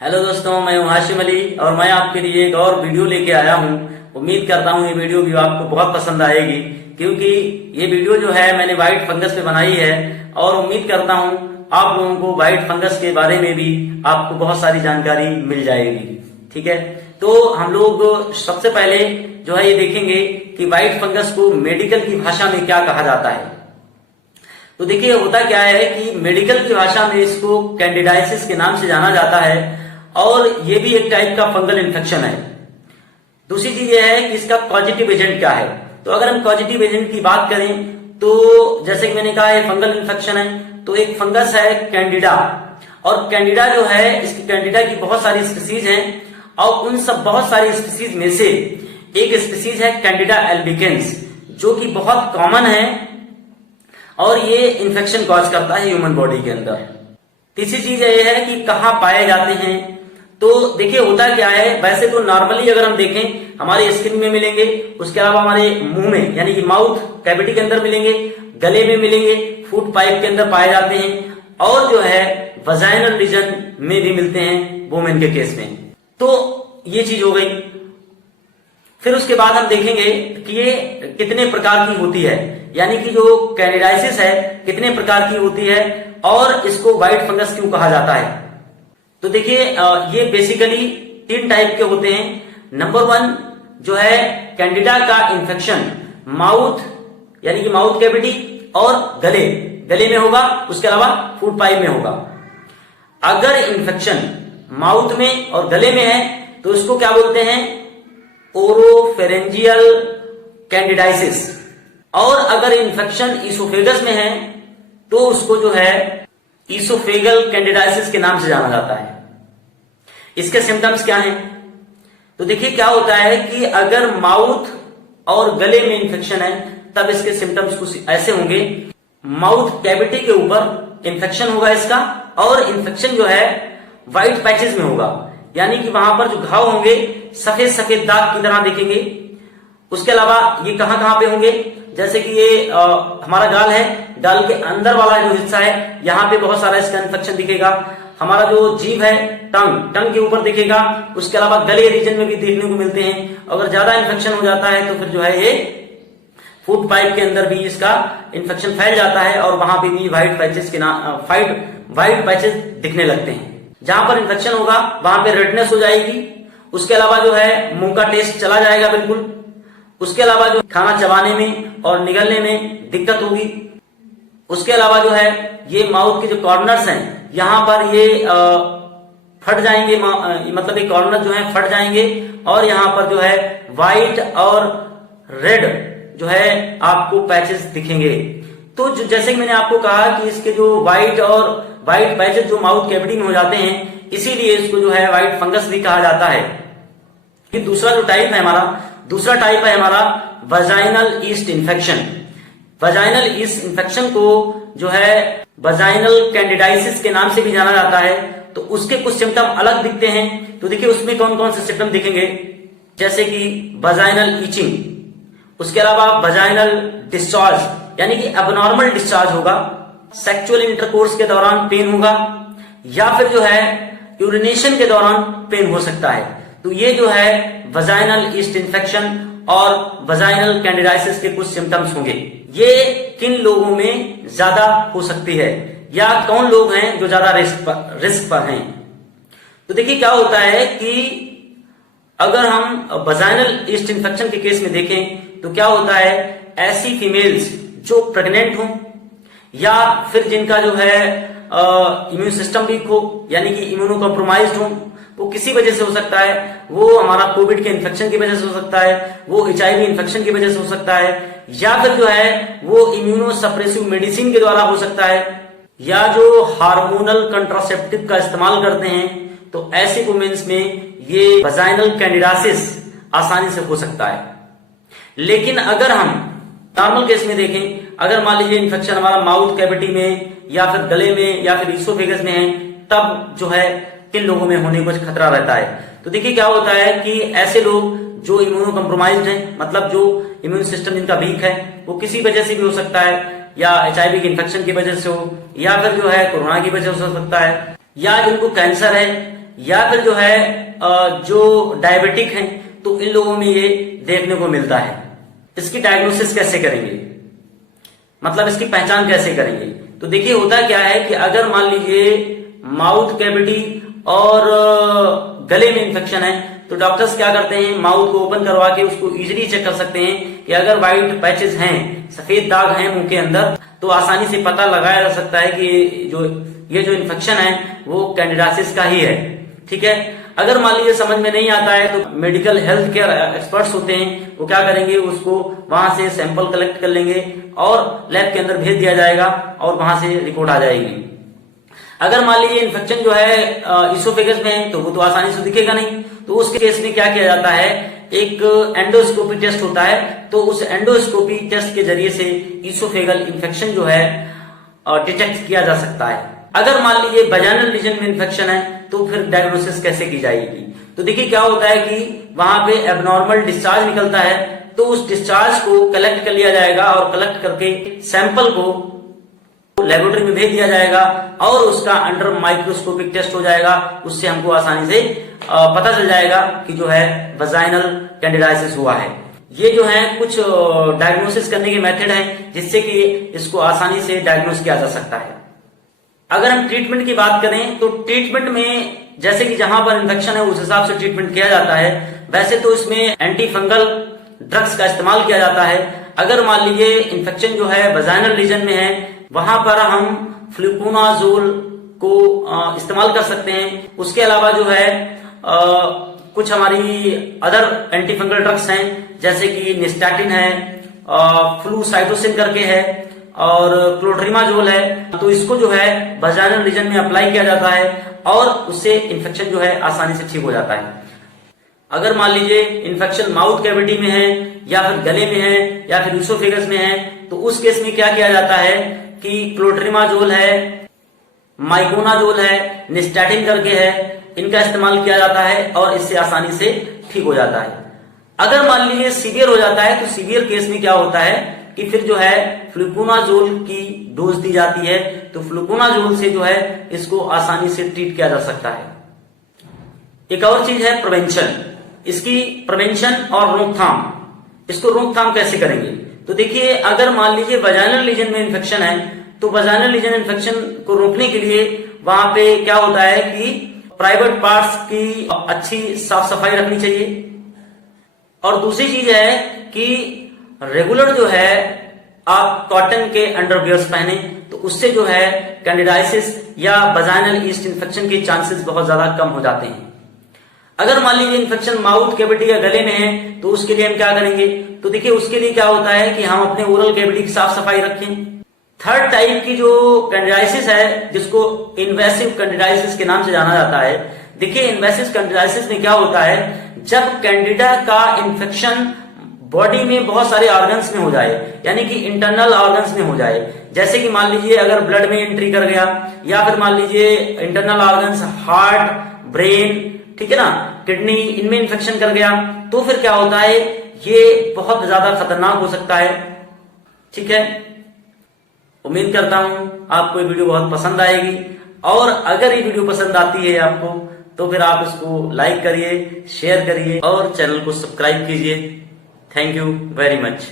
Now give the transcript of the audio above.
Hello दोस्तों, मैं हूं हाशिम अली और मैं आपके लिए एक और वीडियो लेके आया हूं। उम्मीद करता हूं ये वीडियो भी आपको बहुत पसंद आएगी, क्योंकि ये वीडियो जो है मैंने व्हाइट फंगस पे बनाई है और उम्मीद करता हूं आप लोगों को व्हाइट फंगस के बारे में भी आपको बहुत सारी जानकारी मिल जाएगी। ठीक है, तो हम लोग सबसे पहले जो है ये देखेंगे कि व्हाइट फंगस को मेडिकल की भाषा में क्या कहा जाता है। तो देखिए होता क्या है कि मेडिकल की भाषा में इसको कैंडिडाइसिस के नाम से जाना जाता है और ये भी एक टाइप का फंगल इन्फेक्शन है। दूसरी चीज ये है कि इसका पॉजिटिव एजेंट क्या है। तो अगर हम पॉजिटिव एजेंट की बात करें तो जैसे कि मैंने कहा ये फंगल इन्फेक्शन है, तो एक फंगस है कैंडिडा, और कैंडिडा जो है इसकी कैंडिडा की बहुत सारी स्पीसीज हैं और उन सब बहुत सारी स्पीसीज में से एक स्पीसीज है कैंडिडा एल्बिकेंस, जो कि बहुत कॉमन है और ये इन्फेक्शन कॉज करता है ह्यूमन बॉडी के अंदर। तीसरी चीज ये है कि कहाँ पाए जाते हैं। तो देखिए होता क्या है, वैसे तो नॉर्मली अगर हम देखें हमारे स्किन में मिलेंगे, उसके अलावा हमारे मुंह में यानी कि माउथ कैविटी के अंदर मिलेंगे, गले में मिलेंगे, फूड पाइप के अंदर पाए जाते हैं और जो है वजाइनल रीजन में भी मिलते हैं वुमेन के केस में। तो ये चीज हो गई। फिर उसके बाद हम देखेंगे कि ये कितने प्रकार की होती है, यानी कि जो कैंडिडाइसिस है कितने प्रकार की होती है और इसको व्हाइट फंगस क्यों कहा जाता है। तो देखिए ये बेसिकली 3 टाइप के होते हैं। नंबर 1 जो है कैंडिडा का इन्फेक्शन माउथ यानी कि माउथ कैविटी और गले में होगा, उसके अलावा फूड पाइप में होगा। अगर इन्फेक्शन माउथ में और गले में है तो इसको क्या बोलते हैं, ओरोफेरेंजियल कैंडिडाइसिस। और अगर इन्फेक्शन इसोफेगस में है तो उसको जो है इसोफेगल कैंडिडाइसिस के नाम से जाना जाता है। इसके सिम्टम्स क्या हैं? तो देखिए क्या होता है कि अगर माउथ और गले में इन्फेक्शन है तब इसके सिम्टम्स कुछ ऐसे होंगे। माउथ कैविटी के ऊपर इन्फेक्शन होगा इसका, और इन्फेक्शन जो है व्हाइट पैचेस में होगा, यानी कि वहां पर जो घाव होंगे सफेद सफेद दाग की तरह दिखेंगे। उसके अलावा ये कहां कहां पे होंगे, जैसे कि ये हमारा गाल है, गाल के अंदर वाला जो हिस्सा है यहाँ पे बहुत सारा इसका इन्फेक्शन दिखेगा। हमारा जो जीभ है टंग के ऊपर दिखेगा। उसके अलावा गले रीजन में भी देखने को मिलते हैं। अगर ज्यादा इन्फेक्शन हो जाता है तो फिर जो है ये फूड पाइप के अंदर भी इसका इन्फेक्शन फैल जाता है और वहां पे भी व्हाइट पैचेस दिखने लगते हैं। जहां पर इन्फेक्शन होगा वहां पे रेडनेस हो जाएगी। उसके अलावा जो है मुंह का टेस्ट चला जाएगा बिल्कुल। उसके अलावा जो खाना चबाने में और निगलने में दिक्कत होगी। उसके अलावा जो है ये माउथ के जो कॉर्नर्स हैं यहां पर ये फट जाएंगे, मतलब ये कॉर्नर जो है फट जाएंगे और यहां पर जो है व्हाइट और रेड जो है आपको पैचेस दिखेंगे। तो जैसे कि मैंने आपको कहा कि इसके जो व्हाइट पैचेस जो माउथ कैविटी में हो जाते हैं, इसीलिए इसको जो है व्हाइट फंगस भी कहा जाता है। कि दूसरा टाइप है हमारा vaginal east infection. Vaginal east infection को जो है वजाइनल कैंडिडाइसिस के नाम से भी जाना जाता है। तो उसके कुछ सिम्टम अलग दिखते हैं। तो देखिए उसमें कौन कौन से सिम्टम दिखेंगे, जैसे कि वजाइनल ईचिंग, उसके अलावा वजाइनल डिस्चार्ज यानी कि अबनॉर्मल डिस्चार्ज होगा, सेक्सुअल इंटरकोर्स के दौरान पेन होगा, या फिर जो है यूरिनेशन के दौरान पेन हो सकता है। तो ये जो है वजाइनल ईस्ट इन्फेक्शन और वजाइनल कैंडिडाइसिस के कुछ सिम्टम्स होंगे। ये किन लोगों में ज्यादा हो सकती है या कौन लोग हैं जो ज्यादा रिस्क पर हैं। तो देखिए क्या होता है कि अगर हम वजाइनल ईस्ट इन्फेक्शन के केस में देखें तो क्या होता है, ऐसी फीमेल्स जो प्रेग्नेंट हो या फिर जिनका जो है इम्यून सिस्टम वीक हो यानी कि इम्यूनो कॉम्प्रोमाइज्ड हो, वो किसी वजह से हो सकता है, वो हमारा कोविड के इन्फेक्शन की वजह से हो सकता है, वो HIV इन्फेक्शन की वजह से हो सकता है, या फिर जो है वो इम्यूनो सप्रेसिव मेडिसिन के द्वारा हो सकता है, या जो हार्मोनल कंट्रासेप्टिव का इस्तेमाल करते हैं। तो ऐसे वुमेन्स में ये वजाइनल कैंडिडाइसिस आसानी से हो सकता है। लेकिन अगर हम नॉर्मल केस में देखें, अगर मान लीजिए इन्फेक्शन हमारा माउथ कैविटी में या फिर गले में या फिर इसोफेगस में है, तब जो है किन लोगों में होने का कुछ खतरा रहता है। तो देखिए क्या होता है कि ऐसे लोग जो इम्यूनो कॉम्प्रोमाइज्ड हैं, मतलब जो इम्यून सिस्टम जिनका वीक है, वो किसी वजह से भी हो सकता है, या HIV के इन्फेक्शन की वजह से हो, या फिर जो है कोरोना की वजह से हो सकता है, या जिनको कैंसर है या फिर जो है जो डायबिटिक हैं, तो इन लोगों में ये देखने को मिलता है। इसकी डायग्नोसिस कैसे करेंगे, मतलब इसकी पहचान कैसे करेंगे? तो देखिए होता क्या है कि अगर मान लीजिए माउथ कैविटी और गले में इंफेक्शन है, तो डॉक्टर्स क्या करते हैं, माउथ को ओपन करवा के उसको इजीली चेक कर सकते हैं कि अगर व्हाइट पैचेस हैं, सफेद दाग हैं मुंह के अंदर, तो आसानी से पता लगाया जा सकता है कि ये जो इन्फेक्शन है वो कैंडिडाइसिस का ही है। ठीक है, अगर मान लीजिए समझ में नहीं आता है तो मेडिकल हेल्थ केयर एक्सपर्ट्स होते हैं, वो क्या करेंगे, उसको वहां से सैंपल कलेक्ट कर लेंगे और लैब के अंदर भेज दिया जाएगा और वहां से रिपोर्ट आ जाएगी। अगर मान लीजिए इन्फेक्शन जो है इसोफेगस में है, तो वो तो आसानी से दिखेगा नहीं, तो उस केस में क्या किया जाता है, एक एंडोस्कोपी टेस्ट होता है, तो उस एंडोस्कोपी टेस्ट के जरिए से इसोफेगल इन्फेक्शन जो है डिटेक्ट किया जा सकता है। अगर मान लीजिए वजाइनल रीजन में इन्फेक्शन है, तो फिर डायग्नोसिस कैसे की जाएगी? तो देखिए क्या होता है कि वहां पे एबनॉर्मल डिस्चार्ज निकलता है, तो उस डिस्चार्ज को कलेक्ट कर लिया जाएगा और कलेक्ट करके सैंपल को लेबोरेटरी में भेज दिया जाएगा और उसका अंडर माइक्रोस्कोपिक टेस्ट हो जाएगा। उससे हमको आसानी से पता चल जाएगा कि जो है वजाइनल कैंडिडाइसिस हुआ है। ये जो है कुछ डायग्नोसिस करने के मेथड हैं जिससे कि इसको आसानी से डायग्नोस किया जा सकता है। अगर हम ट्रीटमेंट की बात करें तो ट्रीटमेंट में जैसे कि जहां पर इन्फेक्शन है उस हिसाब से ट्रीटमेंट किया जाता है। वैसे तो इसमें एंटी फंगल ड्रग्स का इस्तेमाल किया जाता है। अगर मान लीजिए इन्फेक्शन जो है वजाइनल रीजन में है, वहां पर हम फ्लुकोनाजोल को इस्तेमाल कर सकते हैं। उसके अलावा जो है कुछ हमारी अदर एंटी फंगल ड्रग्स हैं जैसे कि निस्टैटिन है, फ्लूसाइटोसिन करके है और क्लोट्रिमाजोल है, तो इसको जो है वजाइनल रीजन में अप्लाई किया जाता है और उससे इन्फेक्शन जो है आसानी से ठीक हो जाता है। अगर मान लीजिए इन्फेक्शन माउथ कैविटी में है या फिर गले में है या फिर इसोफेगस में है, तो उस केस में क्या किया जाता है कि क्लोट्रिमाजोल है, माइकोनाजोल है, निस्टैटिन करके है, इनका इस्तेमाल किया जाता है और इससे आसानी से ठीक हो जाता है। अगर मान लीजिए सीवियर हो जाता है, तो सीवियर केस में क्या होता है कि फिर जो है फ्लुकोनाजोल की डोज दी जाती है, तो फ्लुकोनाजोल से जो है इसको आसानी से ट्रीट किया जा सकता है। एक और चीज है प्रिवेंशन। इसकी प्रिवेंशन और रोकथाम, इसको रोकथाम कैसे करेंगे? तो देखिए अगर मान लीजिए वजाइनल रीजन में इन्फेक्शन है, तो वजाइनल रीजन इन्फेक्शन को रोकने के लिए वहां पे क्या होता है कि प्राइवेट पार्ट्स की अच्छी साफ सफाई रखनी चाहिए। और दूसरी चीज है कि रेगुलर जो है आप कॉटन के अंडरवियर्स पहने, तो उससे जो है कैंडिडाइसिस या वजाइनल ईस्ट इन्फेक्शन के चांसेस बहुत ज्यादा कम हो जाते हैं। अगर मान लीजिए इन्फेक्शन माउथ कैविटी या गले में है, तो उसके लिए हम क्या करेंगे? तो देखिए उसके लिए क्या होता है कि हम अपने ओरल कैविटी की साफ सफाई रखें। थर्ड टाइप की जो कैंडिडाइसिस है, जिसको इन्वेसिव कैंडिडाइसिस के नाम से जाना जाता है। देखिए इन्वेसिव कैंडिडाइसिस में क्या होता है, जब कैंडिडा का इन्फेक्शन बॉडी में बहुत सारे ऑर्गन्स में हो जाए, यानी कि इंटरनल ऑर्गन्स में हो जाए, जैसे कि मान लीजिए अगर ब्लड में एंट्री कर गया या फिर मान लीजिए इंटरनल ऑर्गन्स हार्ट, ब्रेन, ठीक है ना, किडनी, इनमें इन्फेक्शन कर गया, तो फिर क्या होता है, ये बहुत ज्यादा खतरनाक हो सकता है। ठीक है, उम्मीद करता हूं आपको ये वीडियो बहुत पसंद आएगी और अगर ये वीडियो पसंद आती है आपको, तो फिर आप इसको लाइक करिए, शेयर करिए और चैनल को सब्सक्राइब कीजिए। Thank you very much.